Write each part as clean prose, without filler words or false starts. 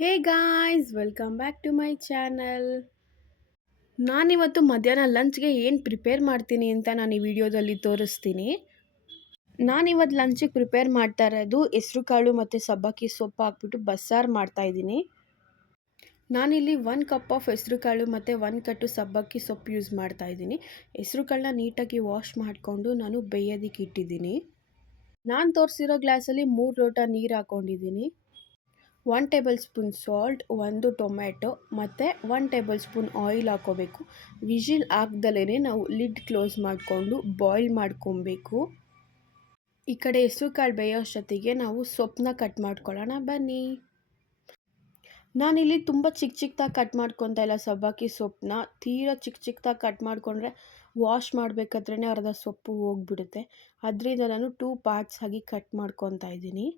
Hey guys welcome back to my channel. ನಾನಿವತ್ತು ಮಧ್ಯಾಹ್ನ ಲಂಚ್ಗೆ ಏನು ಪ್ರಿಪೇರ್ ಮಾಡ್ತೀನಿ ಅಂತ ನಾನು ಈ ವಿಡಿಯೋದಲ್ಲಿ ತೋರಿಸ್ತೀನಿ. ನಾನಿವತ್ತು ಲಂಚಿಗೆ ಪ್ರಿಪೇರ್ ಮಾಡ್ತಾ ಇರೋದು ಹೆಸರು ಕಾಳು ಮತ್ತು ಸಬ್ಬಕ್ಕಿ ಸೊಪ್ಪು ಹಾಕ್ಬಿಟ್ಟು ಬಸ್ಸಾರು ಮಾಡ್ತಾಯಿದ್ದೀನಿ. ನಾನಿಲ್ಲಿ 1 ಕಪ್ ಆಫ್ ಹೆಸರು ಕಾಳು ಮತ್ತು 1 ಕಟ್ಟು ಸಬ್ಬಕ್ಕಿ ಸೊಪ್ಪು ಯೂಸ್ ಮಾಡ್ತಾಯಿದ್ದೀನಿ. ಹೆಸರು ಕಾಳನ್ನ ನೀಟಾಗಿ ವಾಶ್ ಮಾಡಿಕೊಂಡು ನಾನು ಬೇಯೋದಕ್ಕೆ ಇಟ್ಟಿದ್ದೀನಿ. ನಾನು ತೋರಿಸಿರೋ ಗ್ಲಾಸಲ್ಲಿ 3 ಲೋಟ ನೀರು ಹಾಕ್ಕೊಂಡಿದ್ದೀನಿ. 1 ಟೇಬಲ್ ಸ್ಪೂನ್ ಸಾಲ್ಟ್, 1 ಟೊಮ್ಯಾಟೊ ಮತ್ತು 1 ಟೇಬಲ್ ಸ್ಪೂನ್ ಆಯಿಲ್ ಹಾಕ್ಕೋಬೇಕು. ವಿಜಿಲ್ ಹಾಕ್ದಲೇ ನಾವು ಲಿಡ್ ಕ್ಲೋಸ್ ಮಾಡಿಕೊಂಡು ಬಾಯ್ಲ್ ಮಾಡ್ಕೊಬೇಕು. ಈ ಕಡೆ ಹೆಸರು ಕಾಳು ಬೇಯೋ ಅಷ್ಟೊತ್ತಿಗೆ ನಾವು ಸೊಪ್ಪನ್ನ ಕಟ್ ಮಾಡ್ಕೊಳ್ಳೋಣ ಬನ್ನಿ. ನಾನಿಲ್ಲಿ ತುಂಬ ಚಿಕ್ಕದಾಗಿ ಕಟ್ ಮಾಡ್ಕೊತಾ ಇಲ್ಲ ಸಬ್ಬಕ್ಕಿ ಸೊಪ್ಪನ್ನ. ತೀರಾ ಚಿಕ್ಕದಾಗಿ ಕಟ್ ಮಾಡಿಕೊಂಡ್ರೆ ವಾಶ್ ಮಾಡಬೇಕಾದ್ರೇ ಅರ್ಧ ಸೊಪ್ಪು ಹೋಗ್ಬಿಡುತ್ತೆ. ಅದರಿಂದ ನಾನು 2 ಪಾರ್ಟ್ಸ್ ಆಗಿ ಕಟ್ ಮಾಡ್ಕೊತಾ ಇದ್ದೀನಿ.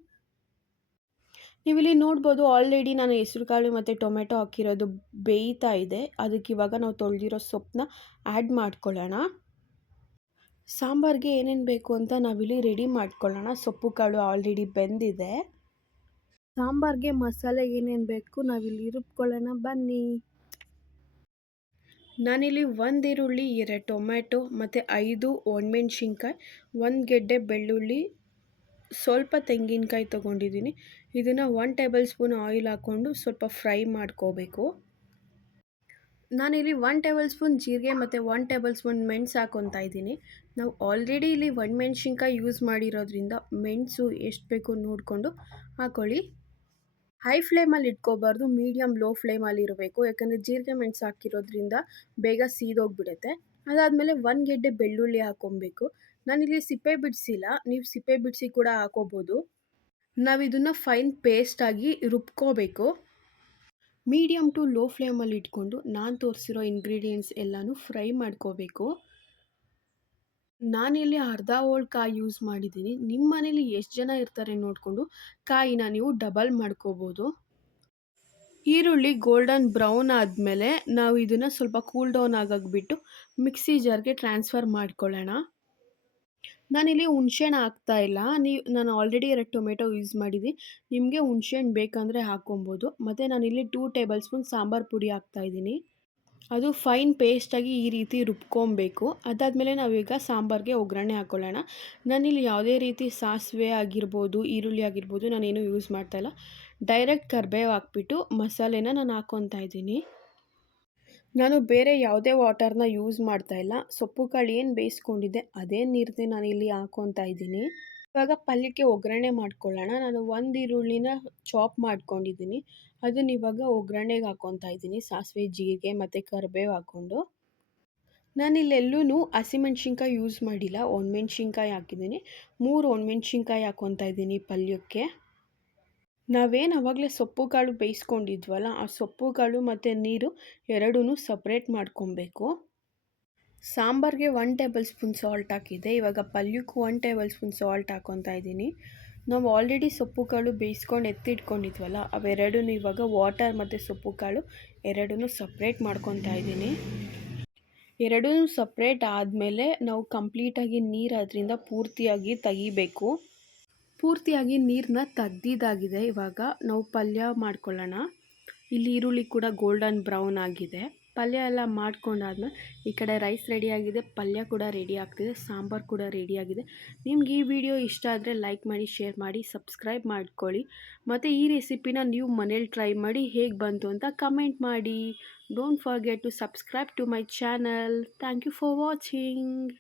ನೀವಿಲ್ಲಿ ನೋಡ್ಬೋದು ಆಲ್ರೆಡಿ ನಾನು ಹೆಸರು ಕಾಳು ಮತ್ತು ಟೊಮೆಟೊ ಹಾಕಿರೋದು ಬೇಯ್ತಾ ಇದೆ. ಅದಕ್ಕೆ ಇವಾಗ ನಾವು ತೊಳೆದಿರೋ ಸೊಪ್ಪನ್ನ ಆ್ಯಡ್ ಮಾಡ್ಕೊಳ್ಳೋಣ. ಸಾಂಬಾರಿಗೆ ಏನೇನು ಬೇಕು ಅಂತ ನಾವಿಲ್ಲಿ ರೆಡಿ ಮಾಡ್ಕೊಳ್ಳೋಣ. ಸೊಪ್ಪು ಕಾಳು ಆಲ್ರೆಡಿ ಬೆಂದಿದೆ. ಸಾಂಬಾರಿಗೆ ಮಸಾಲೆ ಏನೇನು ಬೇಕು ನಾವಿಲ್ಲಿ ರುಬ್ಕೊಳ್ಳೋಣ ಬನ್ನಿ. ನಾನಿಲ್ಲಿ 1 ಈರುಳ್ಳಿ, 2 ಟೊಮೆಟೊ ಮತ್ತು 5 ಒಣಮೆಣ್ಸಿನ್ಕಾಯಿ, 1 ಗೆಡ್ಡೆ ಬೆಳ್ಳುಳ್ಳಿ, ಸ್ವಲ್ಪ ತೆಂಗಿನಕಾಯಿ ತೊಗೊಂಡಿದ್ದೀನಿ. ಇದನ್ನು 1 ಟೇಬಲ್ ಸ್ಪೂನ್ ಆಯಿಲ್ ಹಾಕ್ಕೊಂಡು ಸ್ವಲ್ಪ ಫ್ರೈ ಮಾಡ್ಕೋಬೇಕು. ನಾನಿಲ್ಲಿ 1 ಟೇಬಲ್ ಸ್ಪೂನ್ ಜೀರಿಗೆ ಮತ್ತು 1 ಟೇಬಲ್ ಸ್ಪೂನ್ ಮೆಣಸು ಹಾಕ್ಕೊತಾ ಇದ್ದೀನಿ. ನಾವು ಆಲ್ರೆಡಿ ಇಲ್ಲಿ ಒಣಮೆಣ್ಸಿನ್ಕಾಯಿ ಯೂಸ್ ಮಾಡಿರೋದ್ರಿಂದ ಮೆಣಸು ಎಷ್ಟು ಬೇಕು ನೋಡಿಕೊಂಡು ಹಾಕ್ಕೊಳ್ಳಿ. ಹೈ ಫ್ಲೇಮಲ್ಲಿ ಇಟ್ಕೋಬಾರ್ದು, ಮೀಡಿಯಮ್ ಲೋ ಫ್ಲೇಮಲ್ಲಿ ಇರಬೇಕು. ಯಾಕಂದರೆ ಜೀರಿಗೆ ಮೆಣಸು ಹಾಕಿರೋದ್ರಿಂದ ಬೇಗ ಸೀದೋಗ್ಬಿಡುತ್ತೆ. ಅದಾದಮೇಲೆ 1 ಗೆಡ್ಡೆ ಬೆಳ್ಳುಳ್ಳಿ ಹಾಕ್ಕೊಬೇಕು. ನಾನಿಲ್ಲಿ ಸಿಪ್ಪೆ ಬಿಡಿಸಿಲ್ಲ, ನೀವು ಸಿಪ್ಪೆ ಬಿಡಿಸಿ ಕೂಡ ಹಾಕೋಬೋದು. ನಾವಿದನ್ನು ಫೈನ್ ಪೇಸ್ಟಾಗಿ ರುಬ್ಕೋಬೇಕು. ಮೀಡಿಯಮ್ ಟು ಲೋ ಫ್ಲೇಮಲ್ಲಿ ಇಟ್ಕೊಂಡು ನಾನು ತೋರಿಸಿರೋ ಇಂಗ್ರೀಡಿಯೆಂಟ್ಸ್ ಎಲ್ಲನೂ ಫ್ರೈ ಮಾಡ್ಕೋಬೇಕು. ನಾನಿಲ್ಲಿ ಅರ್ಧ ಹೋಳು ಕಾಯಿ ಯೂಸ್ ಮಾಡಿದ್ದೀನಿ. ನಿಮ್ಮ ಮನೇಲಿ ಎಷ್ಟು ಜನ ಇರ್ತಾರೆ ನೋಡಿಕೊಂಡು ಕಾಯಿನ ನೀವು ಡಬಲ್ ಮಾಡ್ಕೋಬೋದು. ಈರುಳ್ಳಿ ಗೋಲ್ಡನ್ ಬ್ರೌನ್ ಆದಮೇಲೆ ನಾವು ಇದನ್ನು ಸ್ವಲ್ಪ ಕೂಲ್ ಡೌನ್ ಆಗೋಕ್ಕೆ ಬಿಟ್ಟು ಮಿಕ್ಸಿ ಜಾರ್ಗೆ ಟ್ರಾನ್ಸ್ಫರ್ ಮಾಡ್ಕೊಳ್ಳೋಣ. ನಾನಿಲ್ಲಿ ಹುಣಸೆಹಣ್ಣು ಹಾಕ್ತಾ ಇಲ್ಲ. ನಾನು ಆಲ್ರೆಡಿ 2 ಟೊಮೆಟೊ ಯೂಸ್ ಮಾಡಿದ್ದೀನಿ. ನಿಮಗೆ ಹುಣಸೆಹಣ್ಣು ಬೇಕಂದರೆ ಹಾಕ್ಕೊಬೋದು. ಮತ್ತು ನಾನಿಲ್ಲಿ 2 ಟೇಬಲ್ ಸ್ಪೂನ್ ಸಾಂಬಾರು ಪುಡಿ ಹಾಕ್ತಾಯಿದ್ದೀನಿ. ಅದು ಫೈನ್ ಪೇಸ್ಟಾಗಿ ಈ ರೀತಿ ರುಬ್ಕೊಬೇಕು. ಅದಾದಮೇಲೆ ನಾವೀಗ ಸಾಂಬಾರಿಗೆ ಒಗ್ಗರಣೆ ಹಾಕ್ಕೊಳ್ಳೋಣ. ನಾನಿಲ್ಲಿ ಯಾವುದೇ ರೀತಿ ಸಾಸಿವೆ ಆಗಿರ್ಬೋದು, ಈರುಳ್ಳಿ ಆಗಿರ್ಬೋದು ನಾನೇನು ಯೂಸ್ ಮಾಡ್ತಾಯಿಲ್ಲ. ಡೈರೆಕ್ಟ್ ಕರಿಬೇವು ಹಾಕ್ಬಿಟ್ಟು ಮಸಾಲೆನ ನಾನು ಹಾಕ್ಕೊತಾ ಇದ್ದೀನಿ. ನಾನು ಬೇರೆ ಯಾವುದೇ ವಾಟರ್ನ ಯೂಸ್ ಮಾಡ್ತಾಯಿಲ್ಲ. ಸೊಪ್ಪು ಕಾಳು ಏನು ಬೇಯಿಸ್ಕೊಂಡಿದ್ದೆ ಅದೇ ನೀರನ್ನೇ ನಾನಿಲ್ಲಿ ಹಾಕ್ಕೊತಾ ಇದ್ದೀನಿ. ಇವಾಗ ಪಲ್ಯಕ್ಕೆ ಒಗ್ಗರಣೆ ಮಾಡ್ಕೊಳ್ಳೋಣ. ನಾನು 1 ಈರುಳ್ಳಿನ ಚಾಪ್ ಮಾಡ್ಕೊಂಡಿದ್ದೀನಿ. ಅದನ್ನ ಇವಾಗ ಒಗ್ಗರಣೆಗೆ ಹಾಕ್ಕೊತಾ ಇದ್ದೀನಿ. ಸಾಸಿವೆ, ಜೀರಿಗೆ ಮತ್ತು ಕರಿಬೇವು ಹಾಕ್ಕೊಂಡು. ನಾನಿಲ್ಲೆಲ್ಲೂ ಹಸಿಮೆಣ್ಸಿನ್ಕಾಯಿ ಯೂಸ್ ಮಾಡಿಲ್ಲ, ಒಣಮೆಣ್ಸಿನ್ಕಾಯಿ ಹಾಕಿದ್ದೀನಿ. 3 ಒಣಮೆಣ್ಸಿನ್ಕಾಯಿ ಹಾಕ್ಕೊತಾ ಇದ್ದೀನಿ ಪಲ್ಯಕ್ಕೆ. ನಾವೇನು ಆವಾಗಲೇ ಸೊಪ್ಪು ಕಾಳು ಬೇಯಿಸ್ಕೊಂಡಿದ್ವಲ್ಲ, ಆ ಸೊಪ್ಪು ಕಾಳು ಮತ್ತು ನೀರು ಎರಡೂ ಸಪ್ರೇಟ್ ಮಾಡ್ಕೊಬೇಕು. ಸಾಂಬಾರಿಗೆ 1 ಟೇಬಲ್ ಸ್ಪೂನ್ ಸಾಲ್ಟ್ ಹಾಕಿದೆ. ಇವಾಗ ಪಲ್ಯಕ್ಕೂ 1 ಟೇಬಲ್ ಸ್ಪೂನ್ ಸಾಲ್ಟ್ ಹಾಕ್ಕೊತಾ ಇದ್ದೀನಿ. ನಾವು ಆಲ್ರೆಡಿ ಸೊಪ್ಪು ಕಾಳು ಬೇಯಿಸ್ಕೊಂಡು ಎತ್ತಿಟ್ಕೊಂಡಿದ್ವಲ್ಲ, ಅವೆರಡೂ ಇವಾಗ ವಾಟರ್ ಮತ್ತು ಸೊಪ್ಪು ಕಾಳು ಎರಡೂ ಸಪ್ರೇಟ್ ಮಾಡ್ಕೊತಾ ಇದ್ದೀನಿ. ಎರಡೂ ಸಪ್ರೇಟ್ ಆದಮೇಲೆ ನಾವು ಕಂಪ್ಲೀಟಾಗಿ ನೀರು ಅದರಿಂದ ಪೂರ್ತಿಯಾಗಿ ತೆಗಿಬೇಕು. ಪೂರ್ತಿಯಾಗಿ ನೀರನ್ನ ತೆಗ್ದಿದ್ದಾಗಿದೆ. ಇವಾಗ ನಾವು ಪಲ್ಯ ಮಾಡ್ಕೊಳ್ಳೋಣ. ಇಲ್ಲಿ ಈರುಳ್ಳಿ ಕೂಡ ಗೋಲ್ಡನ್ ಬ್ರೌನ್ ಆಗಿದೆ. ಪಲ್ಯ ಎಲ್ಲ ಮಾಡ್ಕೊಂಡಾದ್ಮೇಲೆ ಈ ಕಡೆ ರೈಸ್ ರೆಡಿಯಾಗಿದೆ, ಪಲ್ಯ ಕೂಡ ರೆಡಿ ಆಗ್ತಿದೆ, ಸಾಂಬಾರು ಕೂಡ ರೆಡಿಯಾಗಿದೆ. ನಿಮ್ಗೆ ಈ ವಿಡಿಯೋ ಇಷ್ಟ ಆದರೆ ಲೈಕ್ ಮಾಡಿ, ಶೇರ್ ಮಾಡಿ, ಸಬ್ಸ್ಕ್ರೈಬ್ ಮಾಡ್ಕೊಳ್ಳಿ. ಮತ್ತು ಈ ರೆಸಿಪಿನ ನೀವು ಮನೇಲಿ ಟ್ರೈ ಮಾಡಿ ಹೇಗೆ ಬಂತು ಅಂತ ಕಮೆಂಟ್ ಮಾಡಿ. Don't forget to subscribe to my channel. Thank you for watching.